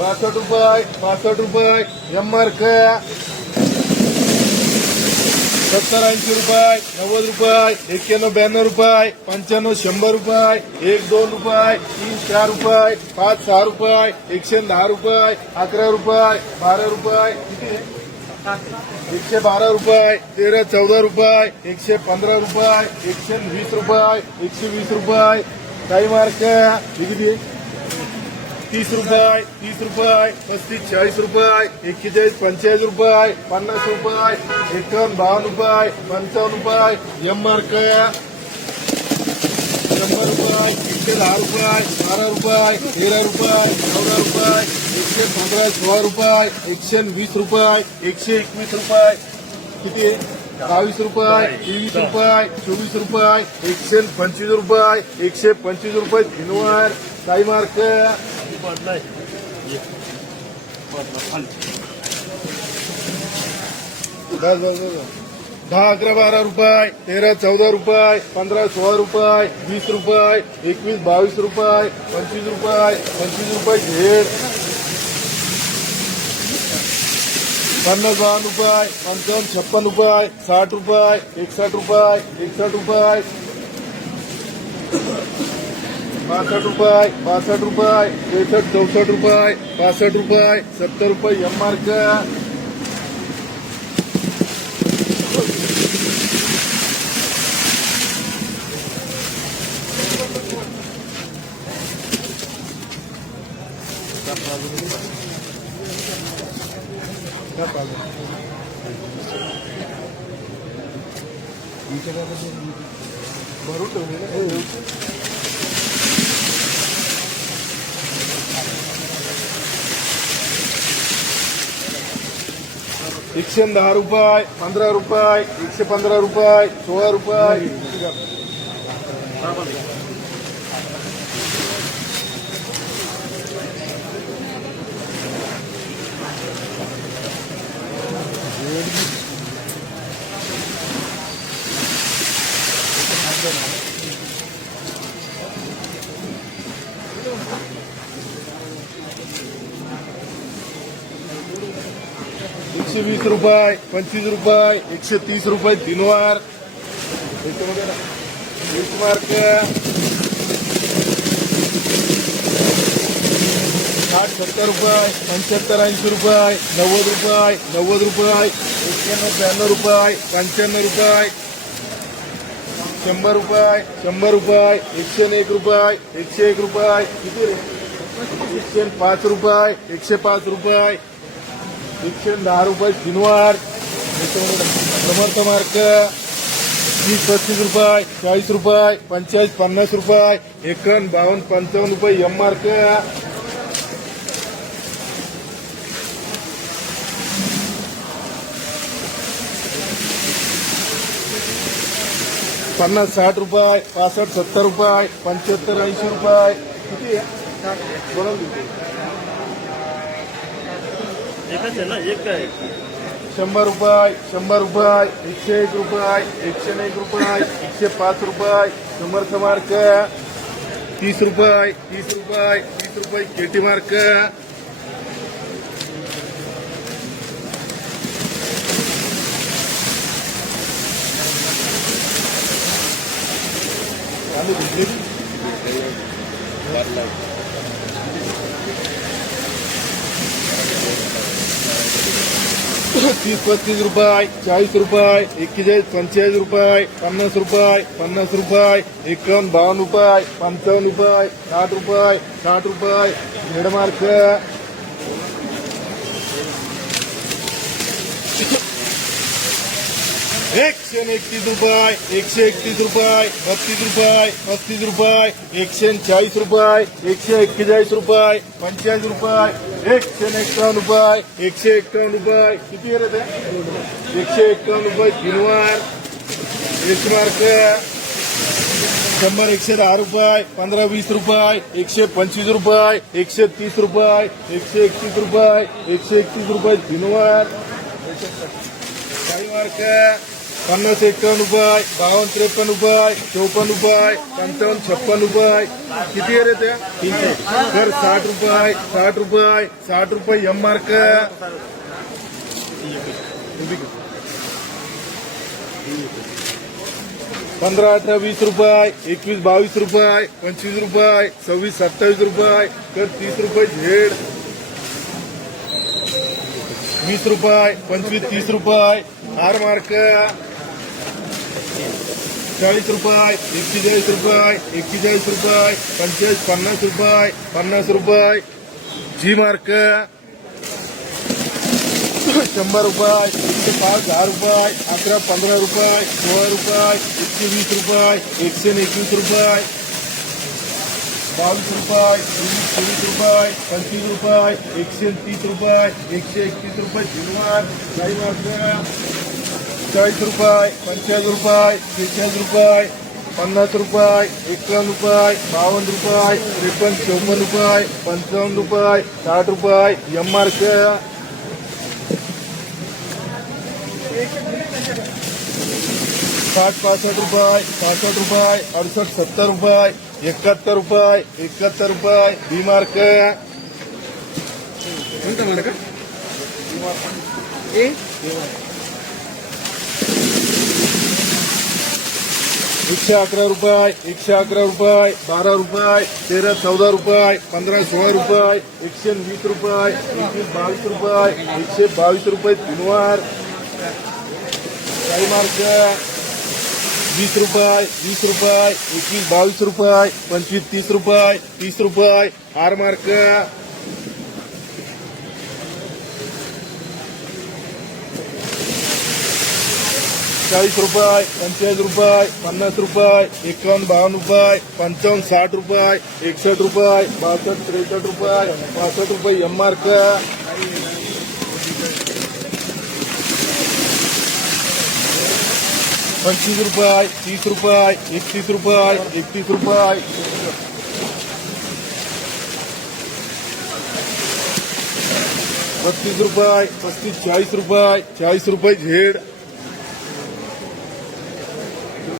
बासष्ट रुपये पासष्ट रुपये एम मार्क सत्तर ऐंशी रुपये, नव्वद रुपये एक्क्याण्णव ब्याण्णव रुपये, पंच्याण्णव शंभर रुपये, एक दोन रुपये, तीन चार रुपये, पाच सहा रुपये, एकशे दहा रुपये, अकरा रुपये, बारा रुपये एकशे बारा रुपये, तेरा चौदा रुपये, एकशे पंधरा रुपये, एकशे वीस रुपये, एकशे वीस रुपये काही मार्क किती? तीस रुपये तीस रुपये, पस्तीस, चाळीस रुपये, एक्केचाळीस, पंचेचाळीस रुपये, पन्नास रुपये, एकावन्न, बावन्न रुपये, पंचावन्न रुपये एम मार्क शंभर रुपये, एकशे दहा रुपये, बारा रुपये, तेरा रुपये, चौदा रुपये, एकशे पंधरा, सोळा रुपये, एकशे वीस रुपये, एकशे एकवीस रुपये, किती? बावीस रुपये, तेवीस रुपये, चोवीस रुपये, एकशे पंचवीस रुपये, एकशे पंचवीस रुपये दिनवार काही मार्क. बस दहा अकरा बारा रुपये तेरा चौदा रुपये पंधरा सोळा रुपये वीस रुपये एकवीस बावीस रुपये पंचवीस रुपये पंचवीस रुपये झेड पन्नास बावन्न रुपये पंचावन्न छप्पन रुपये साठ रुपये एकसष्ट रुपये एकसष्ट रुपये. બાસઠ રૂપિયા બાસઠ રૂપિયા ત્રેસઠ ચૌસઠ રૂપિયા પાસઠ રૂપિયા સત્તર રૂપિયા એમઆરકે ભરું તો एकशे दहा रुपये पंद्रह रुपये एकशे पंद्रह रुपये सोलह रुपये एकशे वीस रुपये पंचवीस रुपये एकशे तीस रुपये दिनवार याच्यामध्ये मार्क. साठ सत्तर रुपये पंच्याहत्तर ऐंशी रुपये नव्वद रुपये नव्वद रुपये एक्क्याण्णव ब्याण्णव रुपये पंच्याण्णव रुपये. शंभर रुपये शंभर रुपये एकशे एक रुपये एकशे एक रुपये. किती रे? एकशे पाच रुपये एकशे पाच रुपये. एकशे दहा रुपये शनिवार समर्थ मार्क तीस पस्तीस रुपये, चाळीस रुपये पंचेचाळीस पन्नास रुपये एकन बावन्न पंचावन्न रुपये एम मार्क पन्नास, साठ रुपये, पासष्ट, सत्तर रुपये, पंच्याहत्तर, ऐंशी रुपये. किती. एकच आहे ना एक काय शंभर रुपये शंभर रुपये एकशे एक रुपये एकशे एक रुपये एकशे पाच रुपये समर्थ मार्क तीस रुपये तीस रुपये तीस रुपये केटी मार्क. भिजले तीस पस्तीस रुपये, चाळीस रुपये एक्केचाळीस पंचेचाळीस रुपये, पन्नास रुपये पन्नास रुपये, एकावन्न, बावन्न रुपये, पंचावन्न रुपये, साठ रुपये साठ रुपये झेडमार्क एकशे एकतीस रुपये, एकशे एकतीस रुपये, बत्तीस रुपये, पस्तीस रुपये, एकशे चाळीस रुपये, एकशे एक्केचाळीस रुपये, पंचेचाळीस रुपये एकशे एक्कावन्न रुपये एकशे एक्कावन्न रुपये. किती आहे एकशे एक्कावन्न रुपये किनवार एक मार्क. शंभर एकशे दहा रुपये पंधरा वीस रुपये एकशे पंचवीस रुपये एकशे तीस रुपये एकशे एकतीस रुपये एकशे एकतीस रुपये दिनवार काही मार्क. पन्नास एक्कावन्न रुपये बावन्न त्रेपन्न रुपये चौपन्न रुपये पंचावन्न छप्पन रुपये. किती आहे रे त्या तीनशे. तर साठ रुपये साठ रुपये साठ रुपये एम मार्क पंधरा अठरा वीस रुपये एकवीस बावीस रुपये पंचवीस रुपये सव्वीस सत्तावीस रुपये तर तीस रुपये झेड. वीस रुपये पंचवीस तीस रुपये आर मार्क चाळीस रुपये एक्केचाळीस रुपये एक्केचाळीस रुपये, पंचेचाळीस, पन्नास रुपये पन्नास रुपये. जी मार्क शंभर रुपये, एकशे पाच, दहा रुपये, अकरा, पंधरा रुपये, सोळा रुपये, एकशे वीस रुपये, एकशे एकवीस रुपये. बावीस रुपये, चोवीस चोवीस रुपये, पंचवीस रुपये, एकशे तीस रुपये, एकशे एकतीस रुपये. जिनवार काही मार्क चाळीस रुपये पंचेचाळीस रुपये शेहेचाळीस रुपये पन्नास रुपये एकावन्न रुपये बावन्न रुपये त्रेपन्न चौपन्न रुपये पंचावन्न रुपये साठ रुपये एम मार्क साठ पासष्ट रुपये पासष्ट रुपये अडुसष्ट सत्तर रुपये एकाहत्तर रुपये एकाहत्तर रुपये बी मार्क कोणता मार्ग? ए? एकशे अकरा रुपये, एकशे अकरा रुपये, बारा रुपये, तेरा, चौदा रुपये, पंधरा, सोळा रुपये, एकशे वीस रुपये एकवीस बावीस रुपये, एकशे बावीस रुपये तीनवार. वीस रुपये वीस रुपये एकवीस बावीस रुपये, पंचवीस, तीस रुपये तीस रुपये आर मार्क. चाळीस रुपये, पंचेचाळीस रुपये, पन्नास रुपये, एकावन्न बावन्न रुपये, पंचावन्न साठ रुपये, एकसष्ट रुपये, बासष्ट त्रेसष्ट रुपये पासष्ट रुपये एम मार्क पंचवीस रुपये, तीस रुपये, एकतीस रुपये एकतीस रुपये. पस्तीस रुपये, पस्तीस, चाळीस रुपये चाळीस रुपये झेड.